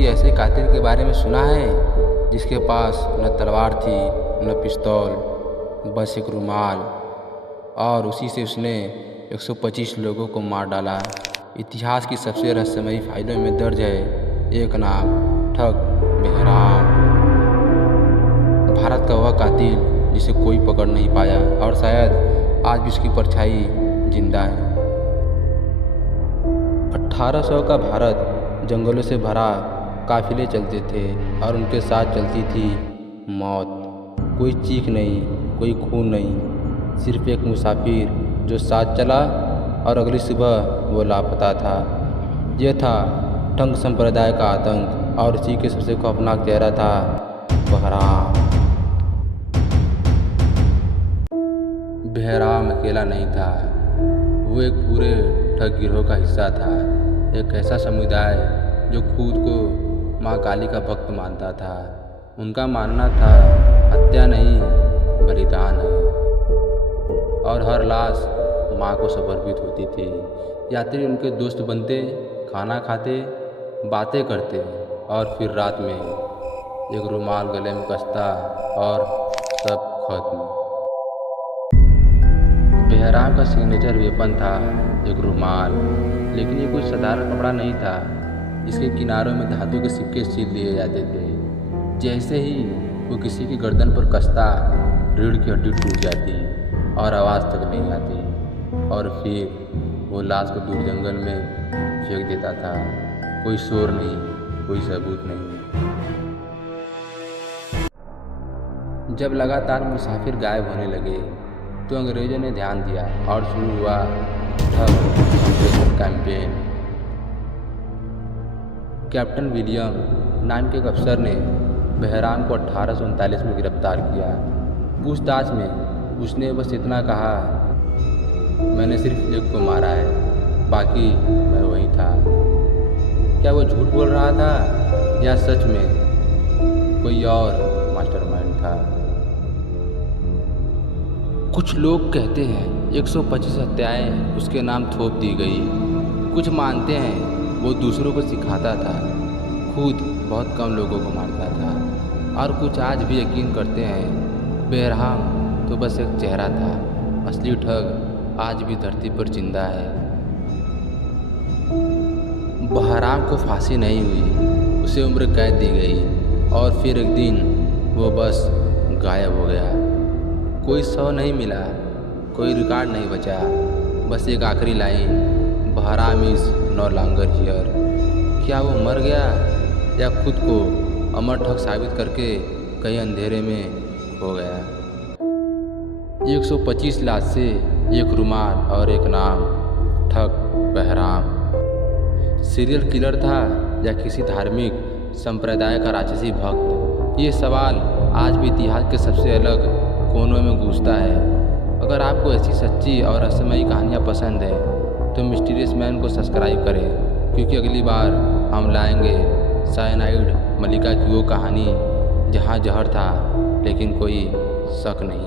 किसी ऐसे कातिल के बारे में सुना है जिसके पास न तलवार थी न पिस्तौल, बस एक रुमाल, और उसी से उसने 125 लोगों को मार डाला। इतिहास की सबसे रहस्यमयी फाइलों में दर्ज है एक नाम, ठग बेहराम। भारत का वह कातिल जिसे कोई पकड़ नहीं पाया और शायद आज भी उसकी परछाई जिंदा है। 1800 का भारत जंगलों से भरा काफिले चलते थे और उनके साथ चलती थी मौत। कोई चीख नहीं, कोई खून नहीं, सिर्फ एक मुसाफिर जो साथ चला और अगली सुबह वो लापता था। यह था ठग संप्रदाय का आतंक और इसी के सबसे खौफनाक चेहरा था बेहराम। बेहराम अकेला नहीं था, वो एक पूरे ठग गिरोह का हिस्सा था। एक ऐसा समुदाय जो खुद को माँ काली का भक्त मानता था। उनका मानना था हत्या नहीं बलिदान है, और हर लाश माँ को समर्पित होती थी। यात्री उनके दोस्त बनते, खाना खाते, बातें करते और फिर रात में एक रुमाल गले में कसता और सब खत्म। बेहराम का सिग्नेचर वेपन था एक रुमाल, लेकिन ये कोई साधारण कपड़ा नहीं था। इसके किनारों में धातु के सिक्के सील दिए जाते थे। जैसे ही वो किसी की गर्दन पर कसता, रीढ़ की हड्डी टूट जाती और आवाज़ तक नहीं आती, और फिर वो लाश को दूर जंगल में फेंक देता था। कोई शोर नहीं, कोई सबूत नहीं। जब लगातार मुसाफिर गायब होने लगे तो अंग्रेज़ों ने ध्यान दिया और शुरू हुआ ठग कैंपेन। कैप्टन विलियम नाम के एक अफसर ने बेहराम को 1839 में गिरफ्तार किया। पूछताछ में उसने बस इतना कहा, मैंने सिर्फ एक को मारा है, बाकी मैं वही था। क्या वो झूठ बोल रहा था या सच में कोई और मास्टरमाइंड था? कुछ लोग कहते हैं 125 हत्याएं उसके नाम थोप दी गई। कुछ मानते हैं वो दूसरों को सिखाता था, खुद बहुत कम लोगों को मारता था, और कुछ आज भी यकीन करते हैं बेहराम तो बस एक चेहरा था। असली ठग आज भी धरती पर जिंदा है। बेहराम को फांसी नहीं हुई, उसे उम्र कैद दी गई और फिर एक दिन वो बस गायब हो गया। कोई शव नहीं मिला, कोई रिकॉर्ड नहीं बचा, बस एक आखिरी line, Behram is no longer here. क्या वो मर गया या खुद को अमर ठग साबित करके कहीं अंधेरे में खो गया? 125 लाश से एक रुमाल और एक नाम, ठग बेहराम। सीरियल किलर था या किसी धार्मिक संप्रदाय का राक्षसी भक्त? ये सवाल आज भी इतिहास के सबसे अलग कोनों में गूंजता है। अगर आपको ऐसी सच्ची और रहस्यमयी कहानियाँ पसंद है तो मिस्टीरियस मैन को सब्सक्राइब करें, क्योंकि अगली बार हम लाएंगे साइनाइड मलिका की वो कहानी जहाँ जहर था लेकिन कोई शक नहीं।